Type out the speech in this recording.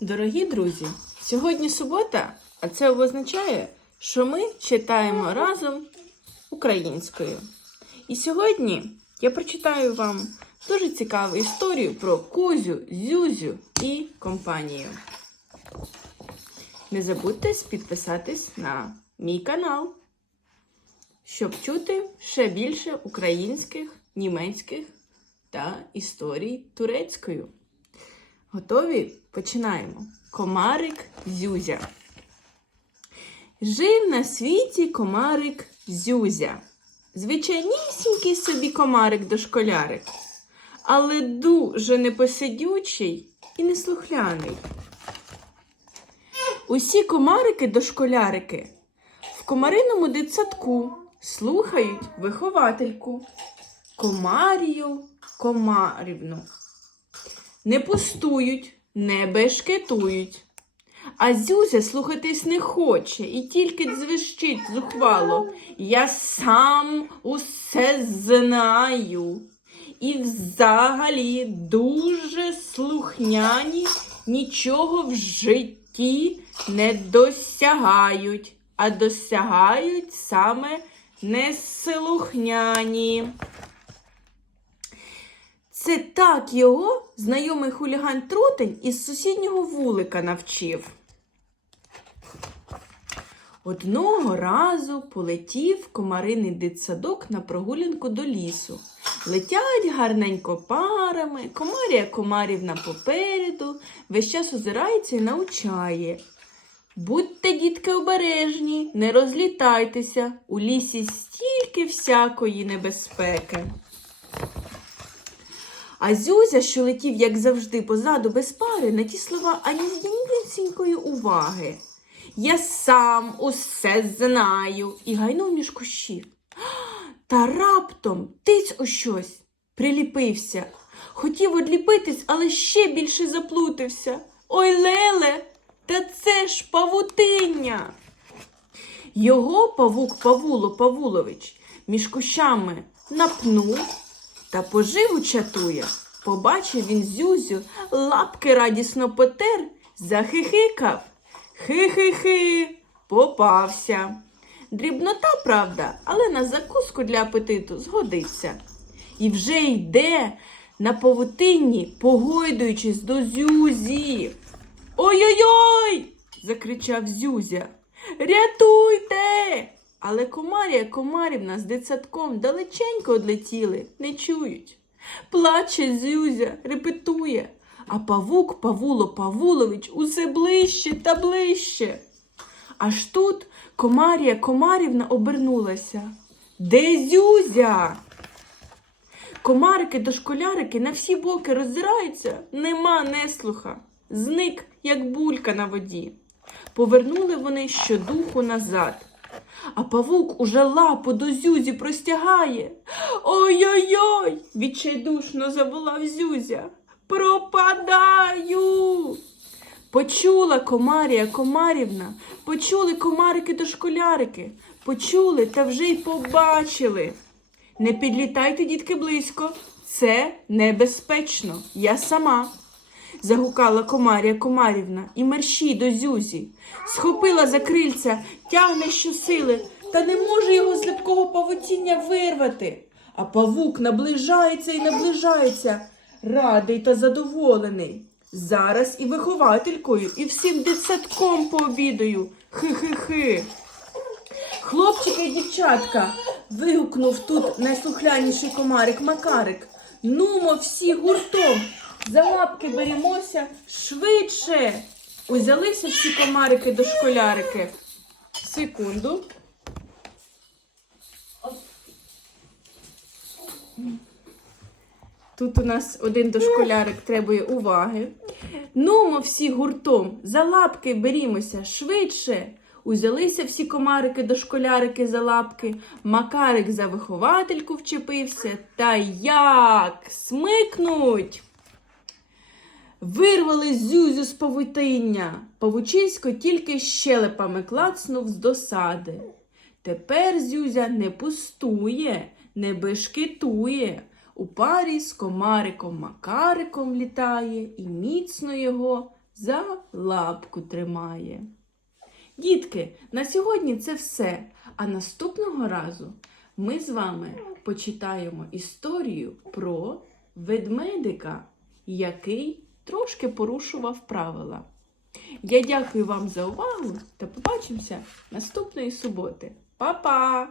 Дорогі друзі, сьогодні субота, а це означає, що ми читаємо разом українською. І сьогодні я прочитаю вам дуже цікаву історію про Кузю, Зюзю і компанію. Не забудьте підписатись на мій канал, щоб чути ще більше українських, німецьких та історій турецькою. Готові? Починаємо. Комарик Зюзя. Жив на світі комарик Зюзя. Звичайнісінький собі комарик дошколярик, але дуже непосидючий і неслухляний. Усі комарики дошколярики в комариному дитсадку слухають виховательку Комарію Комарівну не пустують, не бешкетують. А Зюзя слухатись не хоче і тільки звищить зухвало. Я сам усе знаю. І взагалі дуже слухняні нічого в житті не досягають, а досягають саме неслухняні. Це так його знайомий хуліган Трутень із сусіднього вулика навчив. Одного разу полетів комариний дитсадок на прогулянку до лісу. Летять гарненько парами, комарія комарівна попереду, весь час озирається і научає. Будьте, дітки, обережні, не розлітайтеся, у лісі стільки всякої небезпеки. А Зюзя, що летів, як завжди, позаду без пари, на ті слова ані єдинісінької уваги. Я сам усе знаю і гайнув між кущів. Та раптом тиць у щось приліпився. Хотів одліпитись, але ще більше заплутався. Ой, Леле, та це ж павутиння. Його павук Павуло Павулович між кущами напнув та поживу чатує. Побачив він Зюзю, лапки радісно потер, захихикав. Хи-хи-хи, попався. Дрібнота, правда, але на закуску для апетиту згодиться. І вже йде на павутинні, погойдуючись до Зюзі. Ой-ой-ой! закричав Зюзя. Рятуйте! Але комарія комарівна з дитсадком далеченько одлетіли, не чують. Плаче Зюзя, репетує, а павук Павуло Павулович усе ближче та ближче. Аж тут комарія комарівна обернулася. Де Зюзя? Комарики дошколярики на всі боки роззираються, нема неслуха. Зник, як булька на воді. Повернули вони щодуху назад. А павук уже лапу до Зюзі простягає. Ой-ой-ой! відчайдушно заволав Зюзя. Пропадаю. Почула комарія комарівна, почули комарики дошколярики, почули та вже й побачили. Не підлітайте, дітки, близько, це небезпечно. Я сама. Загукала комарія комарівна і мерщій до Зюзі. Схопила за крильця, тягне щосили, та не може його з липкого павутіння вирвати. А павук наближається і наближається, радий та задоволений. Зараз і вихователькою, і всім дитсадком пообідаю. Хи-хи-хи. Хлопчики і дівчатка, вигукнув тут найслухляніший комарик Макарик. Нумо всі гуртом. За лапки берімося швидше. Узялися всі комарики до школярики. Секунду. Тут у нас один дошколярик требує уваги. Нумо всі гуртом, за лапки берімося швидше. Узялися всі комарики дошколярики за лапки, макарик за виховательку вчепився, та як смикнуть. Вирвали Зюзю з павутиння. Павучисько тільки щелепами клацнув з досади. Тепер Зюзя не пустує, не бешкетує. У парі з комариком Макариком літає і міцно його за лапку тримає. Дітки, на сьогодні це все. А наступного разу ми з вами почитаємо історію про ведмедика, який трошки порушував правила. Я дякую вам за увагу та побачимося наступної суботи. Па-па!